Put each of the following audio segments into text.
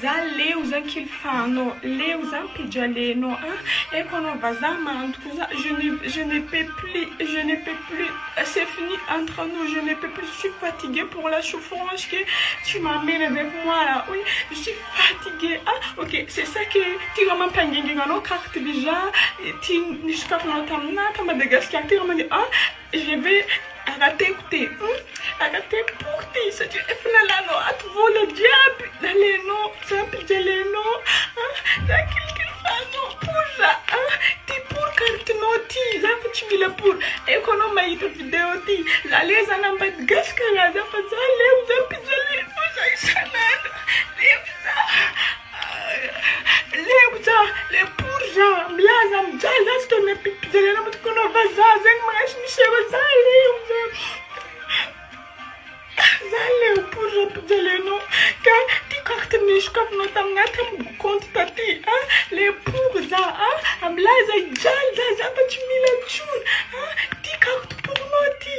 za leo za kilfano leo za pijaleno et qu'on va za je ne peux plus c'est fini entre nous, je ne peux plus, je suis fatiguée pour la souffrance que tu m'amènes avec moi là. Oui, je suis fatiguée. Ok, c'est ça que tu m'as pas gagné dans carte déjà, tu n'as Madagascar, tu m'as dit je vais arrêter écouter, arrêter écouter, c'est du FNLano, à tout le diable, l'aleno, ça pige l'aleno, ça qu'il fano, pour ça, t'es pour carte noti, ça fait tu mille pour, économie de vidéo, la les en Madagascar, la ça fait ça, les pige l'aleno, ça y s'anade, les pour ça, blaza, m'jala, c'est ton épique, je l'ai pas de qu'on va ça, c'est moi, je me suis ça, Zale pour Jaleno, car tu cartes nishkop notam compte tati, les pour ça, Ablaza Jal, tu mets la tune, tu cartes pour noti,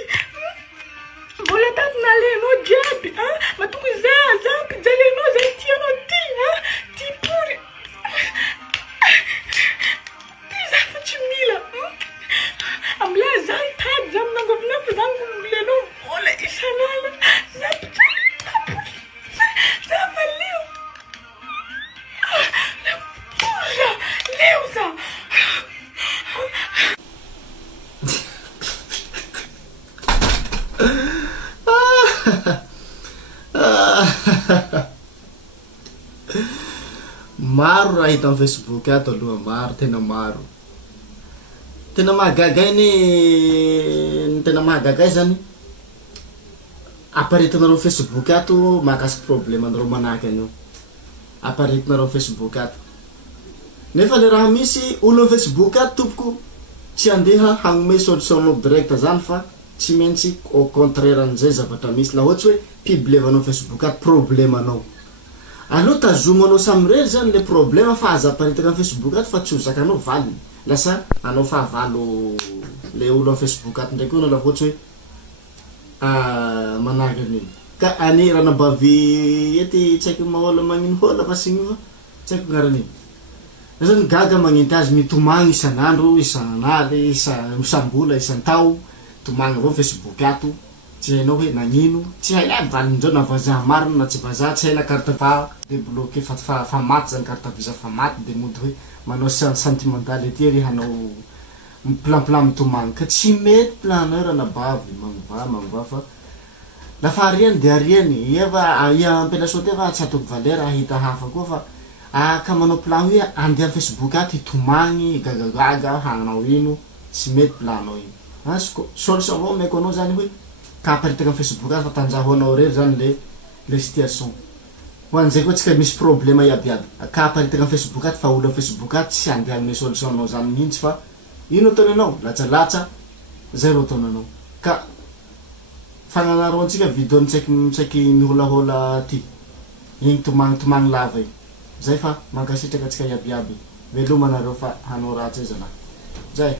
Bolatat n'allez no diable, ma tout Zamp, Jaleno, Zatianoti, ti pour, tu mets la, Ablaza, Tad, Zamnagovna, Zamleno, Ola, Isanala. Maro raha hita amin'ny Facebook ato aloha, maro tena maro. Tena mahagaga ny tena mahagaga zany. Aparitanareo Facebook ato mahakasiky problème anareo manahaka anio. Aparitanareo Facebook ato. Nefa le raha misy olo amin'ny Facebook ato tompoko tsy andeha hagnome solution direct zany fa tsy maintsy au contraire an'izay zavatra misy la ohatsy hoe publievanao Facebook ato problème anao. Aloha tazomanao samirery zany le problème fa aza aparitaka amin'ny Facebook ato fa tsy ho zakanao valiny. Lasa anao fahavalo le olo amin'ny Facebook ato ndraiky la ohatsy hoe manahaka an'iny. Ka ani ranabavy ety tsy haiko mahola magnino hola fa signy fa tsy haiko gn'aran'iny. Zany gaga magnenty azy mitomagny isan'andro, isan'analy, isam-bola, isan-tao, tomagny avao Facebook ato. Tsy hainao hoe nagnino, tsy hay valin'izao na vazaha marina na tsy vazaha, tsy hay na carte fa débloqué fa maty zany carte visa fa maty de mody hoe manao sentimental ety ry hanao plan mitomagny ka tsy mety planeur ranabavy magnova fa lafa ariany de ariany eva ampelasao fa tsy atoko valeur ahita hafa koa fa ka manao plan hoe andeha Facebook ato hitomagny gagagaga hanao ino tsy mety planao ino. Solution avao meko anao zany hoe ka aparitaka amin'ny Facebook ato fa tanjahoanao rery zany le situation. Ho an'izay koa tsika misy problème iabiaby. Ka aparitaka amin'ny Facebook ato fa olo amin'ny Facebook ato tsy andeha hagnome solution anao zany mihitsy fa ino ataony anao? Latsalatsa zero ataony anao. Ka fagnanaro antsika vidéo tsaiky miholahola ty. Igny tomagny lava igny. Zay fa mankasitraka atsika iabiaby. Veloma nareo fa hanao ratsy zana. Zay.